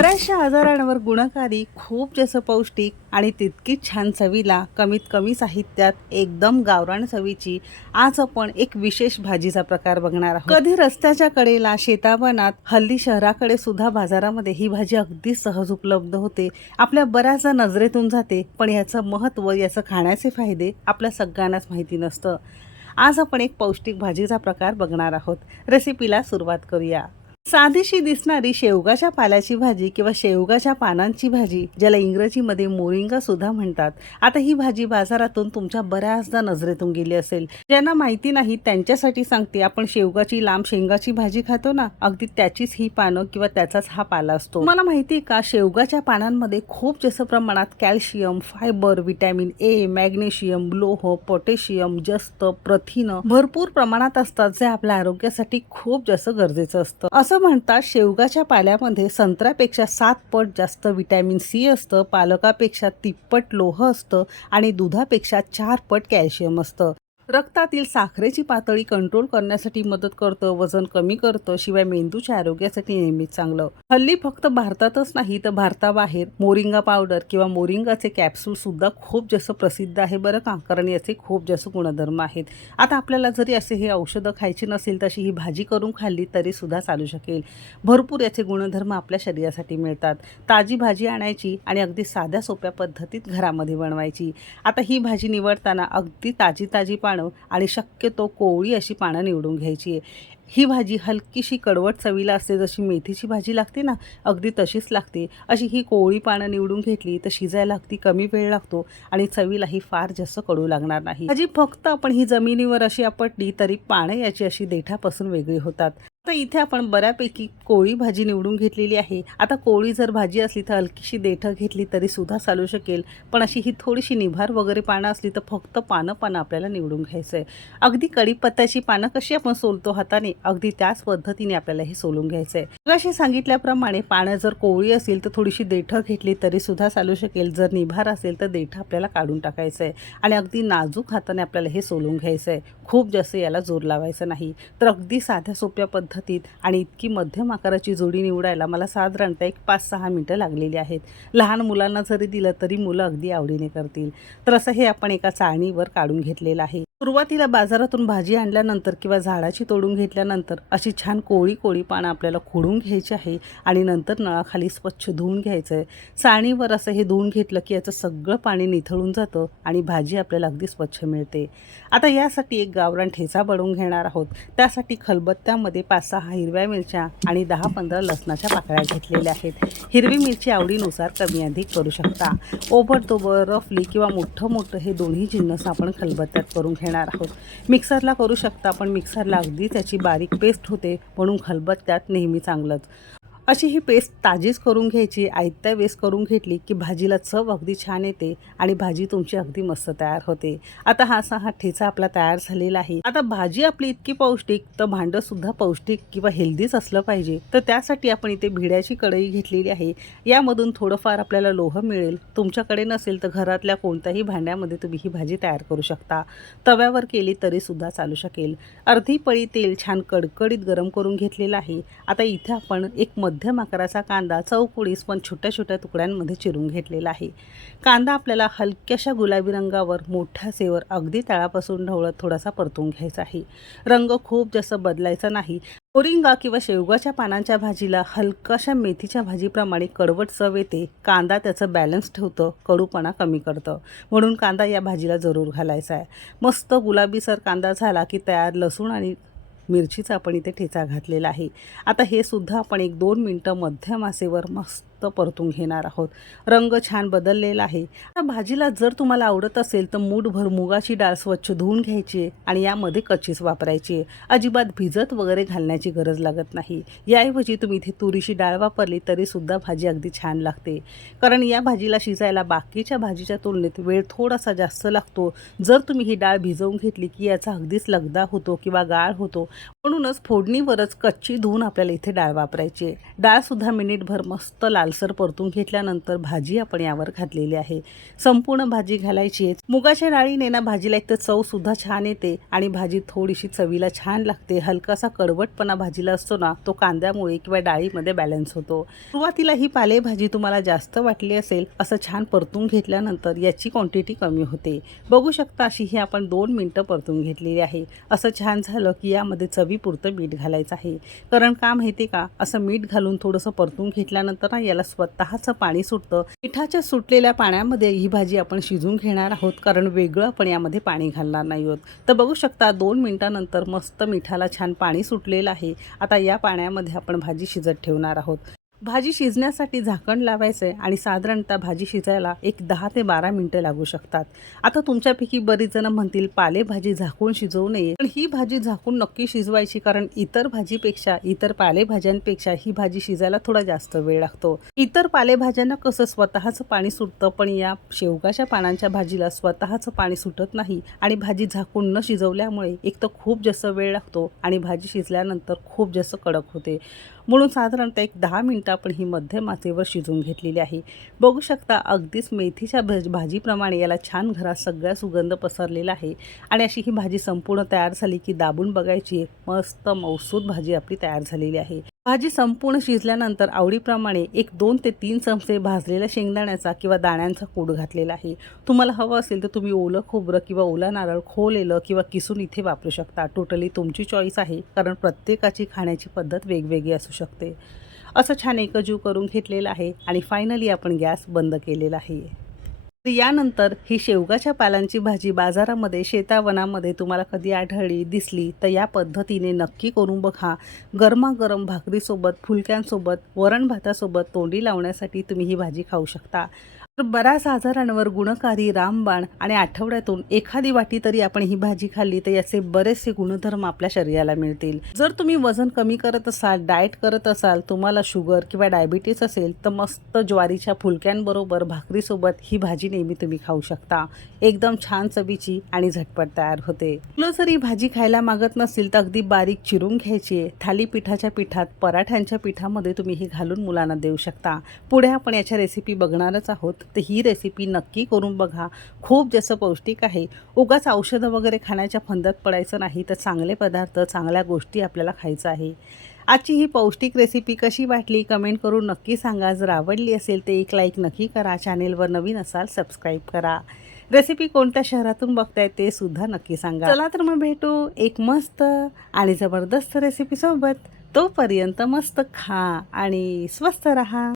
बऱ्याचशा आजारांवर गुणकारी खूप जास्त पौष्टिक आणि तितकीच छान चवीला कमीत कमी साहित्यात एकदम गावरान चवीची आज आपण एक विशेष भाजीचा प्रकार बघणार आहोत. कधी रस्त्याच्या कडेला शेतावनात हल्ली शहराकडे सुद्धा बाजारामध्ये ही भाजी अगदी सहज उपलब्ध होते. आपल्या बऱ्याचदा नजरेतून जाते पण याचं महत्त्व याचं खाण्याचे फायदे आपल्या सगळ्यांनाच माहिती नसतं. आज आपण एक पौष्टिक भाजीचा प्रकार बघणार आहोत. रेसिपीला सुरुवात करूया. साधीशी दिसणारी शेवगाच्या पाल्याची भाजी किंवा शेवगाच्या पानांची भाजी ज्याला इंग्रजीमध्ये मोरिंगा सुद्धा म्हणतात. आता ही भाजी बाजारातून तुमच्या बऱ्याचदा नजरेतून गेली असेल. ज्यांना माहिती नाही त्यांच्यासाठी सांगते आपण शेवगाची लांब शेंगाची भाजी खातो ना अगदी त्याचीच ही पानं किंवा त्याचाच हा पाला असतो. मला माहिती आहे का शेवगाच्या पानांमध्ये खूप जास्त प्रमाणात calcium fibre vitamin A magnesium लोह पोटॅशियम जस्त प्रथिन भरपूर प्रमाणात असतात जे आपल्या आरोग्यासाठी खूप जास्त गरजेचं असतं. असं म्हणतात शेवगाच्या पाल्यामध्ये संत्र्यापेक्षा सात पट जास्त विटॅमिन सी असतं पालकापेक्षा तिप्पट लोह असतं आणि दुधापेक्षा चार पट कॅल्शियम असतं. रक्तातील साखरेची पातळी कंट्रोल करण्यासाठी मदत करतं वजन कमी करतं शिवाय मेंदूच्या आरोग्यासाठी नेहमीच चांगलं. हल्ली फक्त भारतातच नाही तर भारताबाहेर मोरिंगा पावडर किंवा मोरिंगाचे कॅप्सूल सुद्धा खूप जास्त प्रसिद्ध आहे बरं का? कारण याचे खूप जास्त गुणधर्म आहेत. आता आपल्याला जरी असे हे औषधं खायची नसेल तशी ही भाजी करून खाल्ली तरी सुद्धा चालू शकेल. भरपूर याचे गुणधर्म आपल्या शरीरासाठी मिळतात. ताजी भाजी आणायची आणि अगदी साध्या सोप्या पद्धतीत घरामध्ये बनवायची. आता ही भाजी निवडताना अगदी ताजी ताजी पानं आणि शक्यतो कोवळी अशी पानं निवडून घ्यायची आहे. ही भाजी हलकीशी कडवट चवीला असते जशी मेथीची भाजी लागते ना अगदी तशीच लागते. अशी ही कोवळी पानं निवडून घेतली तर शिजायला अगदी कमी वेळ लागतो आणि चवीलाही फार जास्त कडू लागणार नाही. भाजी फक्त आपण ही जमिनीवर अशी आपटली तरी पानं याची अशी देठापासून वेगळी होतात. आता इथे आपण बऱ्यापैकी कोळी भाजी निवडून घेतलेली आहे. आता कोळी जर भाजी असली तर हलकीशी देठं घेतली तरी सुद्धा चालू शकेल. पण अशी ही थोडीशी निभार वगैरे पानं असली तर फक्त पानं पानं आपल्याला निवडून घ्यायचं आहे. अगदी कढीपत्त्याची पानं कशी आपण सोलतो हाताने अगदी त्याच पद्धतीने आपल्याला हे सोलून घ्यायचं आहे. अशी सांगितल्याप्रमाणे पानं जर कोळी असेल तर थोडीशी देठं घेतली तरी सुद्धा चालू शकेल. जर निभार असेल तर देठं आपल्याला काढून टाकायचं आहे. आणि अगदी नाजूक हाताने आपल्याला हे सोलून घ्यायचं आहे. खूप जास्त याला जोर लावायचं नाही. तर अगदी साध्या सोप्या पद्धतीत आणि इतकी मध्यम आकाराची जोडी निवडायला मला साधारणतः एक पाच सहा मिनटं लागलेली आहेत. लहान मुलांना जरी दिलं तरी मुलं अगदी आवडीने करतील. तर असं हे आपण एका चाळणीवर काढून घेतलेलं आहे. सुरुवातीला बाजारातून भाजी आणल्यानंतर किंवा झाडाची तोडून घेतल्यानंतर अशी छान कोळी कोळी पानं आपल्याला खोडून घ्यायची आहे आणि नंतर नळाखाली स्वच्छ धुवून घ्यायचं आहे चाळणीवर असं हे धुवून घेतलं की याचं सगळं पाणी निथळून जातं आणि भाजी आपल्याला अगदी स्वच्छ मिळते. आता यासाठी एक गावरान ठेचा बनवून घेणार आहोत. त्यासाठी खलबत्त्यामध्ये पाच सहा हिरव्या मिरच्या आणि दहा पंधरा लसणाच्या पाकळ्या घेतलेल्या आहेत. हिरवी मिरची आवडीनुसार कमी अधिक करू शकता. ओबडतोबड रफली किंवा मोठं मोठं हे दोन्ही जिन्नस आपण खलबत्त्यात करून घेणार आहोत. मिक्सरला करू शकता पण मिक्सरला अगदी त्याची बारीक पेस्ट होते म्हणून खलबत्त्यात नेहमी चांगलंच. अशी ही पेस्ट ताजीच करून घ्यायची आयत्या वेस करून घेतली की भाजीला चव अगदी छान येते आणि भाजी तुमची अगदी मस्त तयार होते. आता हा असा हा ठेचा आपला तयार झालेला आहे. आता भाजी आपली इतकी पौष्टिक तर भांडं सुद्धा पौष्टिक किंवा हेल्दीच असलं पाहिजे. तर त्यासाठी आपण इथे भिड्याची कढई घेतलेली आहे. यामधून थोडंफार आपल्याला लोह मिळेल. तुमच्याकडे नसेल तर घरातल्या कोणत्याही भांड्यामध्ये तुम्ही ही भाजी तयार करू शकता. तव्यावर केली तरी सुद्धा चालू शकेल. अर्धी पळी तेल छान कडकडीत गरम करून घेतलेलं आहे. आता इथे आपण एक मध्यम आकाराचा कांदा चौकुळीस पण छोट्या छोट्या तुकड्यांमध्ये चिरून घेतलेला आहे. कांदा आपल्याला हलक्याशा गुलाबी रंगावर मोठ्या सेवर अगदी तळापासून ढवळत थोडासा परतून घ्यायचा आहे. रंग खूप जास्त बदलायचा नाही. मोरिंगा किंवा शेवगाच्या पानांच्या भाजीला हलकाशा मेथीच्या भाजीप्रमाणे कडवट चव येते. कांदा त्याचं बॅलन्स ठेवतं कडूपणा कमी करतं. म्हणून कांदा या भाजीला जरूर घालायचा आहे. मस्त गुलाबीसर कांदा झाला की तयार लसूण आणि मिरचीचा आपण इथे ठेचा घातलेला आहे. आता हे सुद्धा आपण एक दोन मिनटं मध्यम आसेवर मस्त परतून घेणार आहोत. रंग छान बदललेला आहे. आता भाजीला जर तुम्हाला आवडत असेल तर मूठभर मुगाची डाळ स्वच्छ धुवून घ्यायची आणि यामध्ये कच्चीच वापरायची. आहे अजिबात भिजत वगैरे घालण्याची गरज लागत नाही. याऐवजी तुम्ही इथे तुरीची डाळ वापरली तरीसुद्धा भाजी अगदी छान लागते. कारण या भाजीला शिजायला बाकीच्या भाजीच्या तुलनेत वेळ थोडासा जास्त लागतो. जर तुम्ही ही डाळ भिजवून घेतली की याचा अगदीच लगदा होतो किंवा गाळ होतो म्हणूनच फोडणीवरच कच्ची धुवून आपल्याला इथे डाळ वापरायची आहे. डाळसुद्धा मिनिटभर मस्त लाल लालसर परतून घेतल्यानंतर भाजी आपण यावर घातलेली आहे. संपूर्ण भाजी घालायची आहे. मुगाच्या डाळीने ना भाजीला एक तर चव सुद्धा छान येते आणि भाजी थोडीशी चवीला छान लागते. हलकासा कडवटपणा भाजीला असतो ना तो कांद्यामुळे किंवा डाळीमध्ये बॅलन्स होतो. सुरुवातीला ही पालेभाजी तुम्हाला जास्त वाटली असेल असं छान परतून घेतल्यानंतर याची क्वांटिटी कमी होते. बघू शकता अशी ही आपण दोन मिनटं परतून घेतलेली आहे. असं छान झालं की यामध्ये चवीपुरतं मीठ घालायचं आहे. कारण का माहिती का असं मीठ घालून थोडंसं परतून घेतल्यानंतर ना याला स्वतःचं पाणी सुटतं. मिठाच्या सुटलेल्या पाण्यामध्ये ही भाजी आपण शिजून घेणार आहोत कारण वेगळं आपण यामध्ये पाणी घालणार नाही आहोत. तर बघू शकता दोन मिनिटानंतर मस्त मिठाला छान पाणी सुटलेलं आहे. आता या पाण्यामध्ये आपण भाजी शिजत ठेवणार आहोत. भाजी शिजण्यासाठी झाकण लावायचं आहे आणि साधारणतः भाजी शिजायला एक दहा ते बारा मिनटं लागू शकतात. आता तुमच्यापैकी बरीच जण म्हणतील पालेभाजी झाकून शिजवू नये. पण ही भाजी झाकून नक्की शिजवायची कारण इतर भाजीपेक्षा इतर पालेभाज्यांपेक्षा ही भाजी शिजायला थोडा जास्त वेळ लागतो. इतर पालेभाज्यांना कसं स्वतःचं पाणी सुटतं पण या शेवगाच्या पानांच्या भाजीला स्वतःचं पाणी सुटत नाही आणि भाजी झाकून न शिजवल्यामुळे एक तर खूप जास्त वेळ लागतो आणि भाजी शिजल्यानंतर खूप जास्त कडक होते. म्हणून साधारणतः एक दहा मिनटं आपण ही मध्यम आचेवर शिजवून घेतलेली आहे. बघू शकता अगदीच मेथीच्या भज भाजीप्रमाणे याला छान घरात सगळा सुगंध पसरलेला आहे. आणि अशी ही भाजी संपूर्ण तयार झाली की दाबून बघायची मस्त मौसूद भाजी आपली तयार झालेली आहे. भाजी संपूर्ण शिजल्यानंतर आवडीप्रमाणे एक दोन ते तीन चमचे भाजलेल्या शेंगदाण्याचा किंवा दाण्यांचा कूड घातलेला आहे. तुम्हाला हवं असेल तर तुम्ही ओलं खोबरं किंवा ओला नारळ खोलेलं किंवा किसून इथे वापरू शकता. टोटली तुमची चॉईस आहे कारण प्रत्येकाची खाण्याची पद्धत वेगवेगळी असू शकते. असं छान एकजीव करून घेतलेलं आहे आणि फायनली आपण गॅस बंद केलेला आहे. यानंतर ही शेवगाच्या पालांची भाजी बाजारामध्ये शेतावनामध्ये तुम्हाला कधी आढळली दिसली तर या पद्धतीने नक्की करून बघा. गरमागरम भाकरीसोबत फुलक्यांसोबत वरण भातासोबत तोंडी लावण्यासाठी तुम्ही ही भाजी खाऊ शकता. तर बऱ्याच आजारांवर गुणकारी रामबाण आणि आठवड्यातून एखादी वाटी तरी आपण ही भाजी खाल्ली तर याचे बरेचसे गुणधर्म आपल्या शरीराला मिळतील. जर तुम्ही वजन कमी करत असाल डाएट करत असाल तुम्हाला शुगर किंवा डायबिटीस असेल तर मस्त ज्वारीच्या फुलक्यांबरोबर भाकरीसोबत ही भाजी नेहमी तुम्ही खाऊ शकता. एकदम छान चवीची आणि झटपट तयार होते. तुला जर ही भाजी खायला मागत नसेल तर अगदी बारीक चिरून घ्यायची. थालीपीठाच्या पिठात पराठ्यांच्या पिठामध्ये तुम्ही ही घालून मुलांना देऊ शकता. पुढे आपण याच्या रेसिपी बघणारच आहोत. तर ही रेसिपी नक्की करून बघा. खूप जास्त पौष्टिक आहे. उगाच औषधं वगैरे खाण्याच्या फंदात पडायचं नाही तर चांगले पदार्थ चांगल्या गोष्टी आपल्याला खायचं आहे. आजची ही पौष्टिक रेसिपी कशी वाटली कमेंट करून नक्की सांगा. जर आवडली असेल तर एक लाईक नक्की करा. चॅनेलवर नवीन असाल सबस्क्राईब करा. रेसिपी कोणत्या शहरातून बघताय ते सुद्धा नक्की सांगा. चला तर मग भेटू एक मस्त आणि जबरदस्त रेसिपीसोबत तोपर्यंत मस्त खा आणि स्वस्त रहा.